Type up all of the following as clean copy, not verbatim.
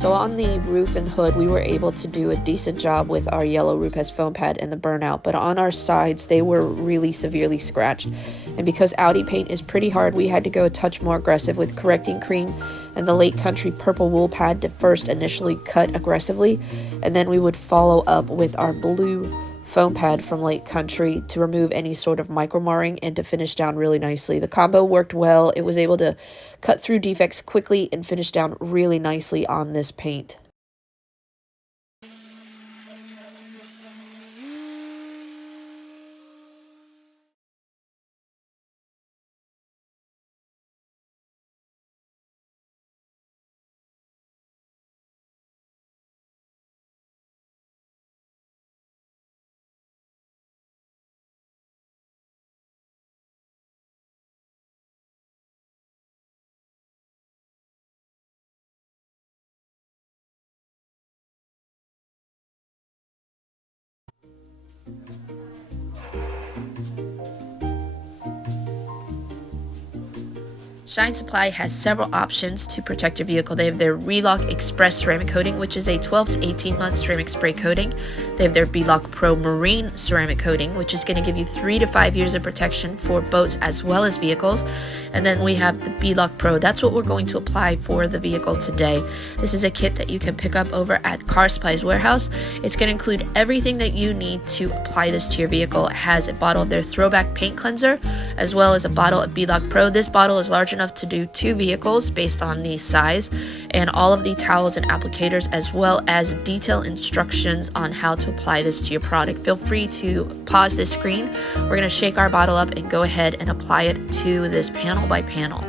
So on the roof and hood, we were able to do a decent job with our yellow Rupes foam pad and the burnout, but on our sides, they were really severely scratched. And because Audi paint is pretty hard, we had to go a touch more aggressive with correcting cream and the Lake Country purple wool pad to first initially cut aggressively, and then we would follow up with our blue foam pad from Lake Country to remove any sort of micro marring and to finish down really nicely. The combo worked well. It was able to cut through defects quickly and finish down really nicely on this paint. Shine Supply has several options to protect your vehicle. They have their Relock Express ceramic coating, which is a 12 to 18 month ceramic spray coating. They have their Beadlock Pro marine ceramic coating, which is going to give you 3 to 5 years of protection for boats as well as vehicles. And then we have the Beadlock Pro. That's what we're going to apply for the vehicle today. This is a kit that you can pick up over at Car Supplies Warehouse. It's going to include everything that you need to apply this to your vehicle. It has a bottle of their Throwback paint cleanser, as well as a bottle of Beadlock Pro. This bottle is large enough to do 2 vehicles based on the size, and all of the towels and applicators, as well as detailed instructions on how to apply this to your product. Feel free to pause this screen. We're going to shake our bottle up and go ahead and apply it to this panel by panel.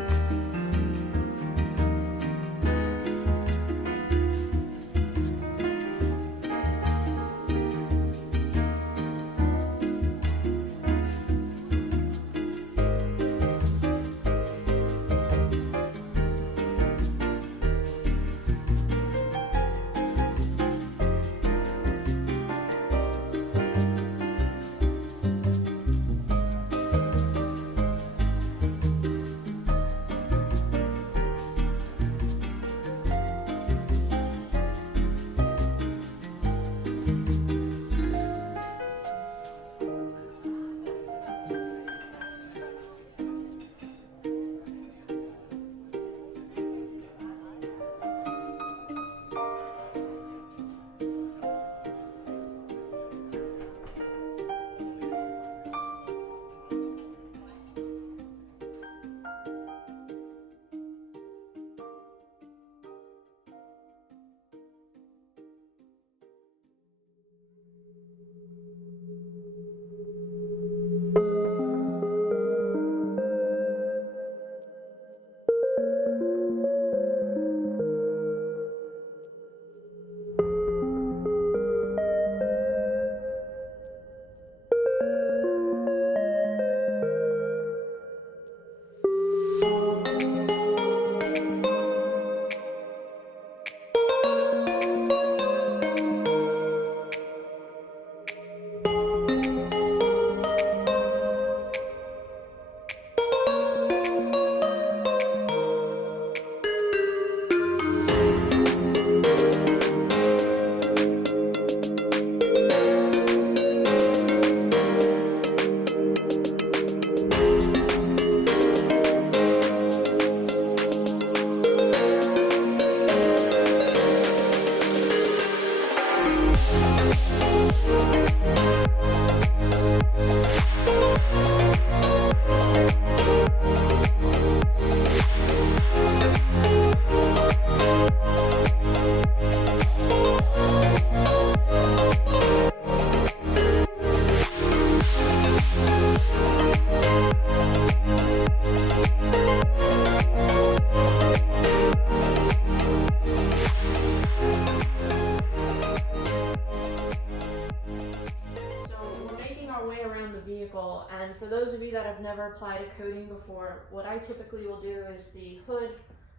Vehicle, and for those of you that have never applied a coating before, what I typically will do is the hood,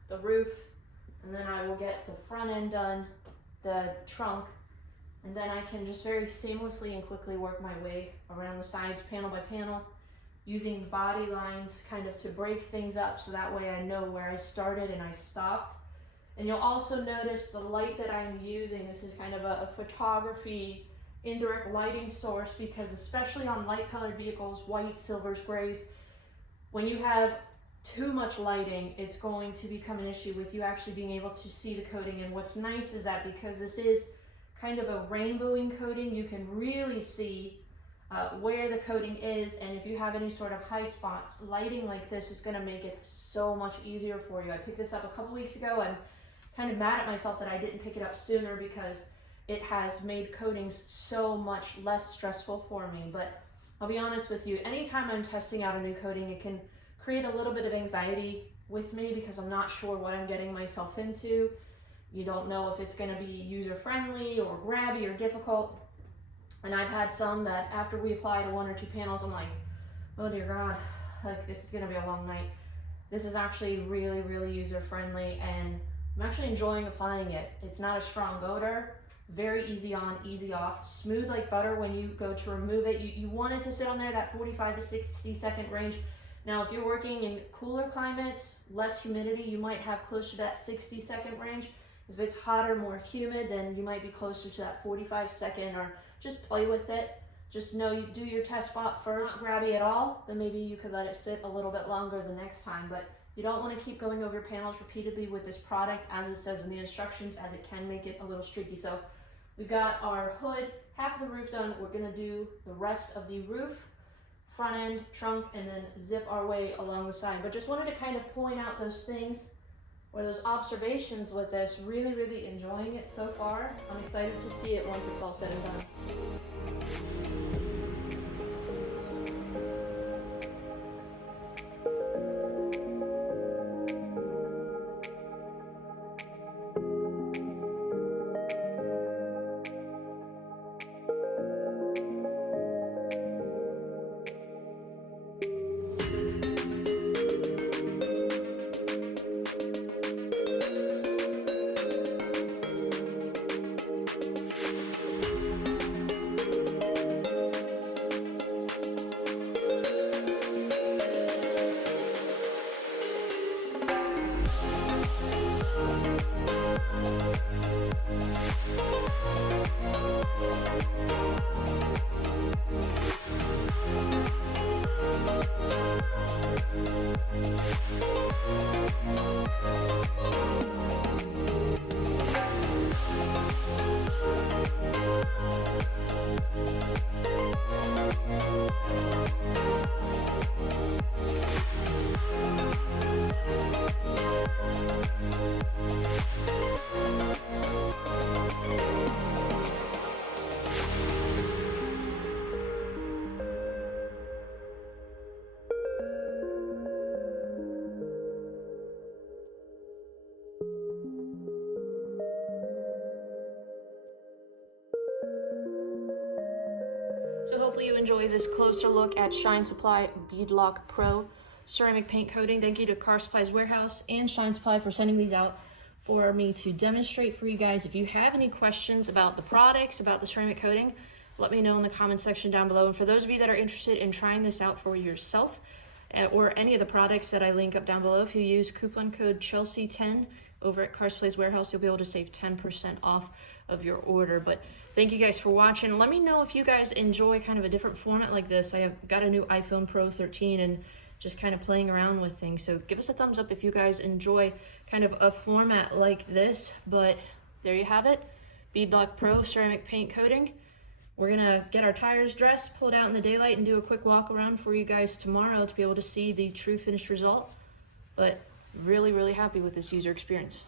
the roof, and then I will get the front end done, the trunk, and then I can just very seamlessly and quickly work my way around the sides panel by panel, using body lines kind of to break things up so that way I know where I started and I stopped. And you'll also notice the light that I'm using. This is kind of a photography indirect lighting source, because especially on light colored vehicles, white, silvers, grays, when you have too much lighting, it's going to become an issue with you actually being able to see the coating. And what's nice is that because this is kind of a rainbowing coating, you can really see where the coating is, and if you have any sort of high spots, lighting like this is going to make it so much easier for you. I picked this up a couple weeks ago. I'm kind of mad at myself that I didn't pick it up sooner, because it has made coatings so much less stressful for me. But I'll be honest with you, anytime I'm testing out a new coating, it can create a little bit of anxiety with me, because I'm not sure what I'm getting myself into. You don't know if it's going to be user-friendly or grabby or difficult. And I've had some that after we apply to 1 or 2 panels, I'm like, oh dear God, like this is going to be a long night. This is actually really, really user-friendly, and I'm actually enjoying applying it. It's not a strong odor, very easy on, easy off, smooth like butter when you go to remove it. You want it to sit on there that 45 to 60 second range. Now, if you're working in cooler climates, less humidity, you might have closer to that 60 second range. If it's hotter, more humid, then you might be closer to that 45 second, or just play with it. Just know you do your test spot first, grabby at all, then maybe you could let it sit a little bit longer the next time. But you don't want to keep going over your panels repeatedly with this product, as it says in the instructions, as it can make it a little streaky. So we've got our hood, half of the roof done. We're going to do the rest of the roof, front end, trunk, and then zip our way along the side. But just wanted to kind of point out those things, or those observations with this. Really, really enjoying it so far. I'm excited to see it once it's all said and done. So hopefully you enjoy this closer look at Shine Supply Beadlock Pro ceramic paint coating. Thank you to Car Supplies Warehouse and Shine Supply for sending these out for me to demonstrate for you guys. If you have any questions about the products, about the ceramic coating, let me know in the comment section down below. And for those of you that are interested in trying this out for yourself, or any of the products that I link up down below, if you use coupon code Chelsea10 over at Car Supplies Warehouse, you'll be able to save 10% off of your order. But thank you guys for watching. Let me know if you guys enjoy kind of a different format like this. I have got a new iPhone Pro 13 and just kind of playing around with things. So give us a thumbs up if you guys enjoy kind of a format like this. But there you have it, Beadlock Pro ceramic paint coating. We're gonna get our tires dressed, pull it out in the daylight, and do a quick walk around for you guys tomorrow to be able to see the true finished result. But really, really happy with this user experience.